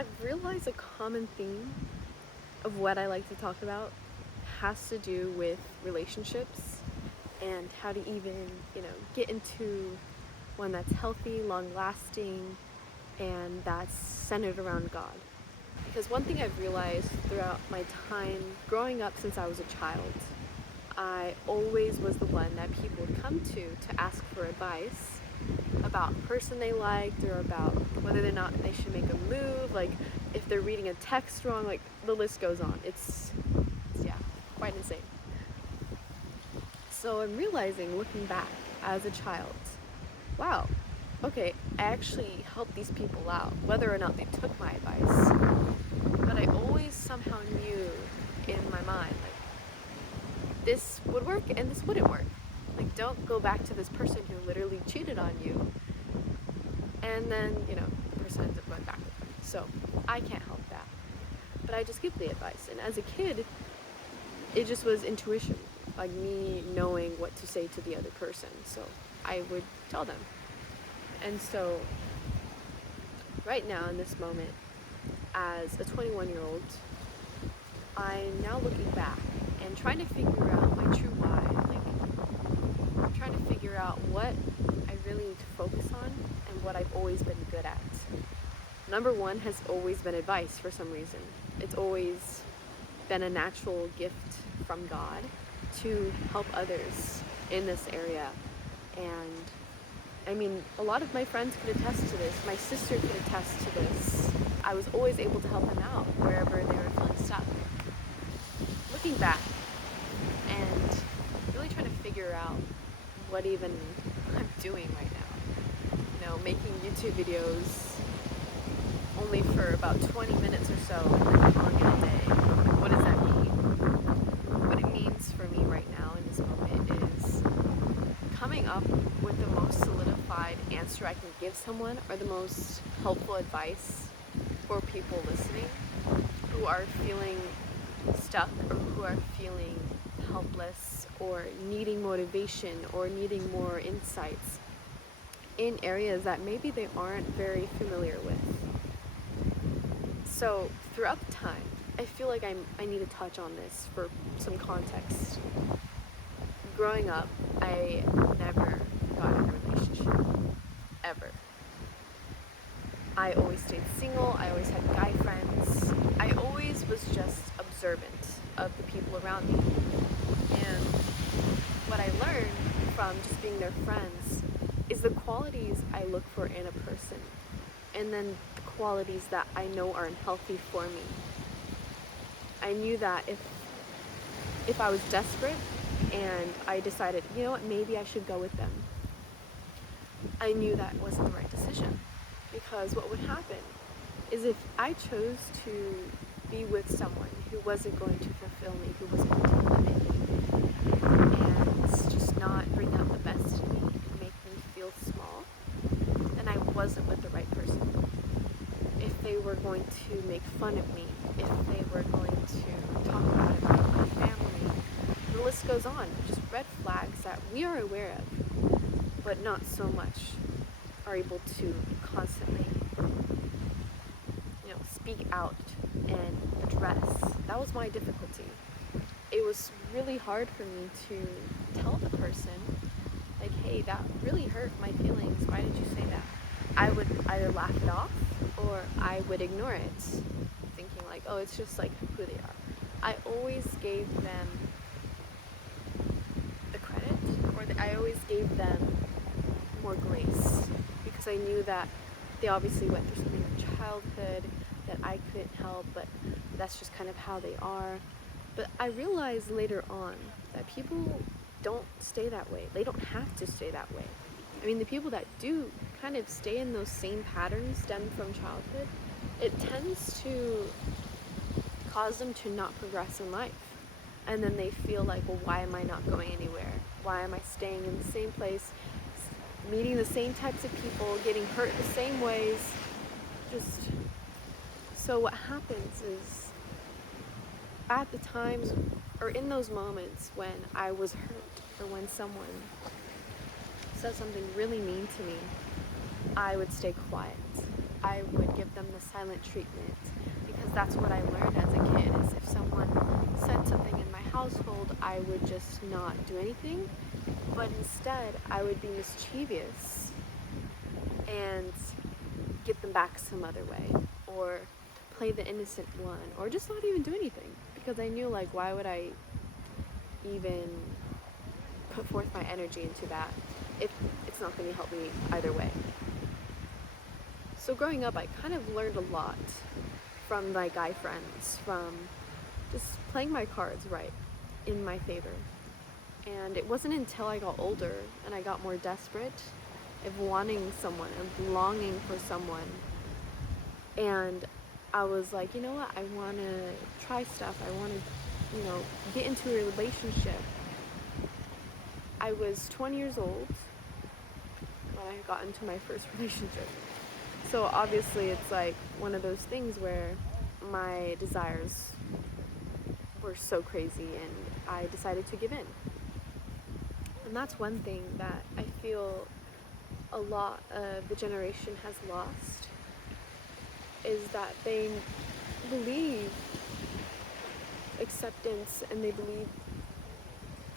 I've realized a common theme of what I like to talk about has to do with relationships and how to even, get into one that's healthy, long lasting, and that's centered around God. Because one thing I've realized throughout my time growing up since I was a child, I always was the one that people would come to ask for advice about a person they liked or about whether or not they should make a move, like if they're reading a text wrong, like the list goes on. It's yeah, quite insane. So I'm realizing, looking back as a child, wow, okay, I actually helped these people out, whether or not they took my advice. But I always somehow knew in my mind, like, this would work and this wouldn't work. Like, don't go back to this person who literally cheated on you. And then, the person ends up going back with them. So I can't help that. But I just give the advice. And as a kid, it just was intuition, like me knowing what to say to the other person. So I would tell them. And so right now in this moment, as a 21-year-old, I'm now looking back and trying to figure out my true why. Like, I'm trying to figure out what I really need to focus on and what I've always been good at. Number one has always been advice for some reason. It's always been a natural gift from God to help others in this area. And I mean, a lot of my friends could attest to this. My sister could attest to this. I was always able to help them out wherever they were feeling stuck. Looking back and really trying to figure out what even I'm doing right now. Making YouTube videos only for about 20 minutes or so and calling it a day. What does that mean? What it means for me right now in this moment is coming up with the most solidified answer I can give someone, or the most helpful advice for people listening who are feeling stuck or who are feeling helpless or needing motivation or needing more insights in areas that maybe they aren't very familiar with. So throughout the time, I feel like I need to touch on this for some context. Growing up, I never got in a relationship, ever. I always stayed single, I always had guy friends. I always was just observant of the people around me. And what I learned from just being their friends is the qualities I look for in a person, and then the qualities that I know are unhealthy for me. I knew that if I was desperate and I decided, you know what, maybe I should go with them, I knew that wasn't the right decision. Because what would happen is if I chose to be with someone who wasn't going to fulfill me, who was going to limit me, and just not bring out the best in me and make me feel small, then I wasn't with the right person. If they were going to make fun of me, if they were going to talk about my family, the list goes on. Just red flags that we are aware of, but not so much are able to constantly, speak out and address. That was my difficulty. It was really hard for me to tell the person, like, hey, that really hurt my feelings. Why did you say that? I would either laugh it off or I would ignore it, thinking like, oh, it's just like who they are. I always gave them the credit, or I always gave them more grace, because I knew that they obviously went through something in childhood that I couldn't help, but that's just kind of how they are. But I realized later on that people don't stay that way. They don't have to stay that way. I mean, the people that do kind of stay in those same patterns stemmed from childhood, it tends to cause them to not progress in life. And then they feel like, well, why am I not going anywhere? Why am I staying in the same place, meeting the same types of people, getting hurt the same ways? So what happens is, at the times or in those moments when I was hurt, or when someone said something really mean to me, I would stay quiet. I would give them the silent treatment, because that's what I learned as a kid, is if someone said something in my household, I would just not do anything, but instead I would be mischievous and get them back some other way, or play the innocent one, or just not even do anything, because I knew, like, why would I even put forth my energy into that if it's not going to help me either way. So growing up, I kind of learned a lot from my guy friends, from just playing my cards right in my favor. And it wasn't until I got older and I got more desperate of wanting someone, of longing for someone, and I was like, you know what, I want to try stuff, I want to, get into a relationship. I was 20 years old when I got into my first relationship. So obviously it's like one of those things where my desires were so crazy and I decided to give in. And that's one thing that I feel a lot of the generation has lost, is that they believe acceptance and they believe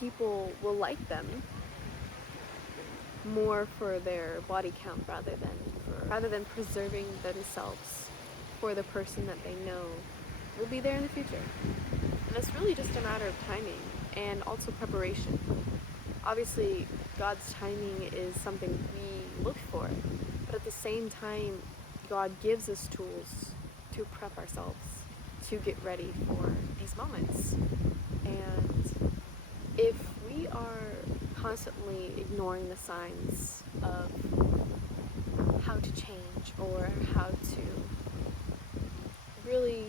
people will like them more for their body count rather than preserving themselves for the person that they know will be there in the future. And it's really just a matter of timing and also preparation. Obviously, God's timing is something we look for, but at the same time, God gives us tools to prep ourselves, to get ready for these moments. And if we are constantly ignoring the signs of how to change or how to really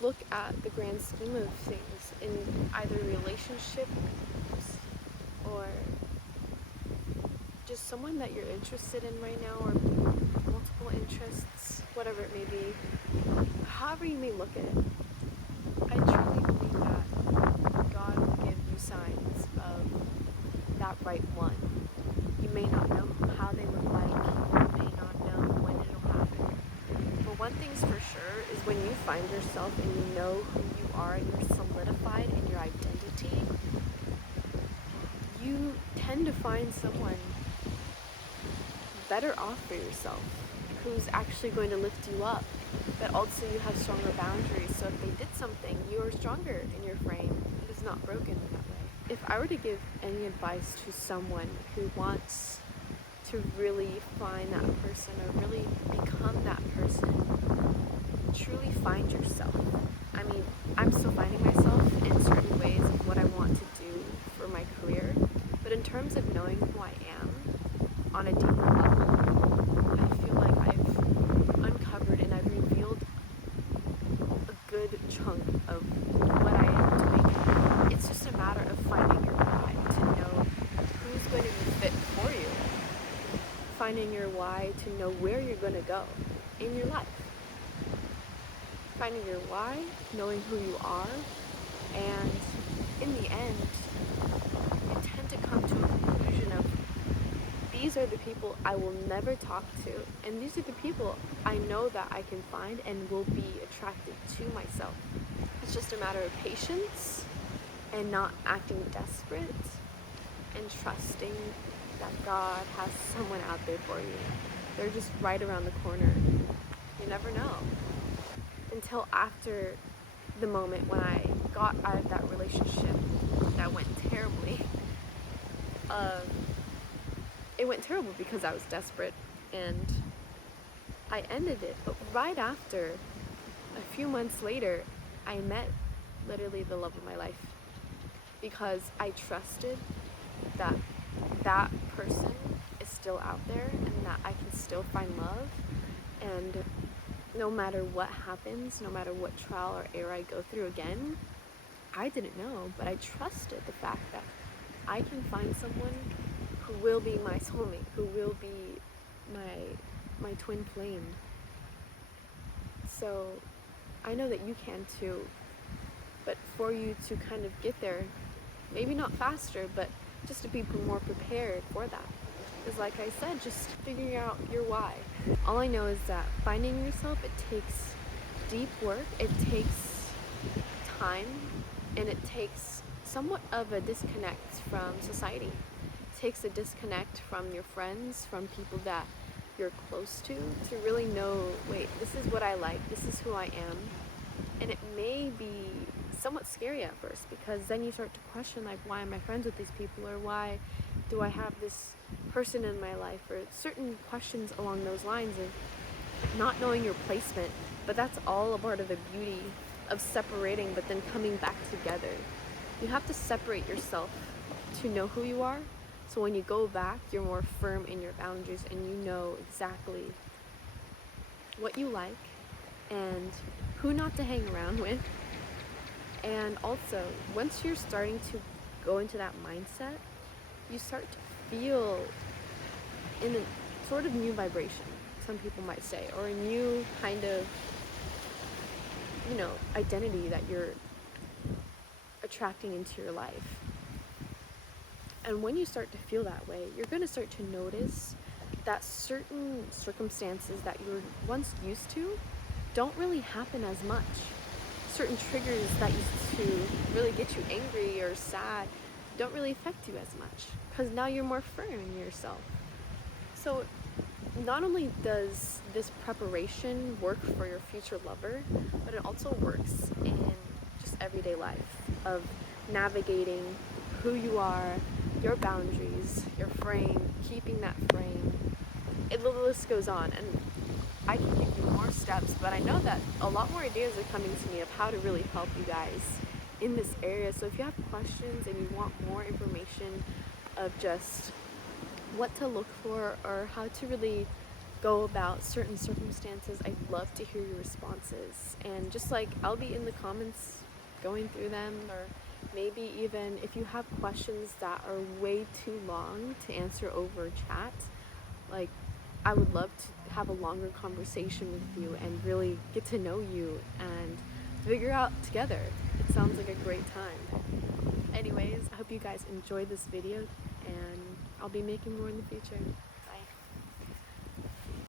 look at the grand scheme of things in either relationships or just someone that you're interested in right now, or multiple interests, whatever it may be, however you may look at it, I truly believe that God will give you signs of that right one. You may not know how they look like, you may not know when it'll happen, but one thing's for sure is when you find yourself and you know who you are and you're solidified in your identity, you tend to find someone better off for yourself, who's actually going to lift you up, but also you have stronger boundaries, so if they did something, you are stronger in your frame. It is not broken in that way. If I were to give any advice to someone who wants to really find that person or really become that person, truly find yourself. I mean, I'm still finding myself in certain ways of what I want to do for my career, but in terms of knowing who I am on a deeper level, I feel like I've uncovered and I've revealed a good chunk of what I am doing. It's just a matter of finding your why, to know who's going to be fit for you. Finding your why to know where you're going to go in your life. Finding your why, knowing who you are, and in the end, you tend to come to a conclusion of, these are the people I will never talk to, and these are the people I know that I can find and will be attracted to myself. It's just a matter of patience and not acting desperate and trusting that God has someone out there for you. They're just right around the corner. You never know. Until after the moment when I got out of that relationship that went terribly. It went terrible because I was desperate and I ended it. But right after, a few months later, I met literally the love of my life, because I trusted that that person is still out there and that I can still find love. And no matter what happens, no matter what trial or error I go through again, I didn't know, but I trusted the fact that I can find someone who will be my soulmate, who will be my twin flame. So I know that you can too, but for you to kind of get there, maybe not faster, but just to be more prepared for that. Because like I said, just figuring out your why. All I know is that finding yourself, it takes deep work, it takes time, and it takes somewhat of a disconnect from society. It takes a disconnect from your friends, from people that you're close to really know, wait, this is what I like, this is who I am. And it may be somewhat scary at first, because then you start to question, like, why am I friends with these people, or why do I have this person in my life, or certain questions along those lines of not knowing your placement. But that's all a part of the beauty of separating but then coming back together. You have to separate yourself to know who you are, so when you go back, you're more firm in your boundaries and you know exactly what you like and who not to hang around with. And also, once you're starting to go into that mindset, you start to feel in a sort of new vibration, some people might say, or a new kind of, identity that you're attracting into your life. And when you start to feel that way, you're going to start to notice that certain circumstances that you were once used to don't really happen as much. Certain triggers that used to really get you angry or sad don't really affect you as much, because now you're more firm in yourself. So not only does this preparation work for your future lover, but it also works in just everyday life of navigating who you are, your boundaries, your frame, keeping that frame. The list goes on, and I can give you more steps, but I know that a lot more ideas are coming to me of how to really help you guys in this area. So if you have questions and you want more information of just what to look for or how to really go about certain circumstances, I'd love to hear your responses. And just like, I'll be in the comments going through them, or maybe even if you have questions that are way too long to answer over chat, like, I would love to have a longer conversation with you and really get to know you and figure out together. It sounds like a great time. Anyways, I hope you guys enjoyed this video, and I'll be making more in the future.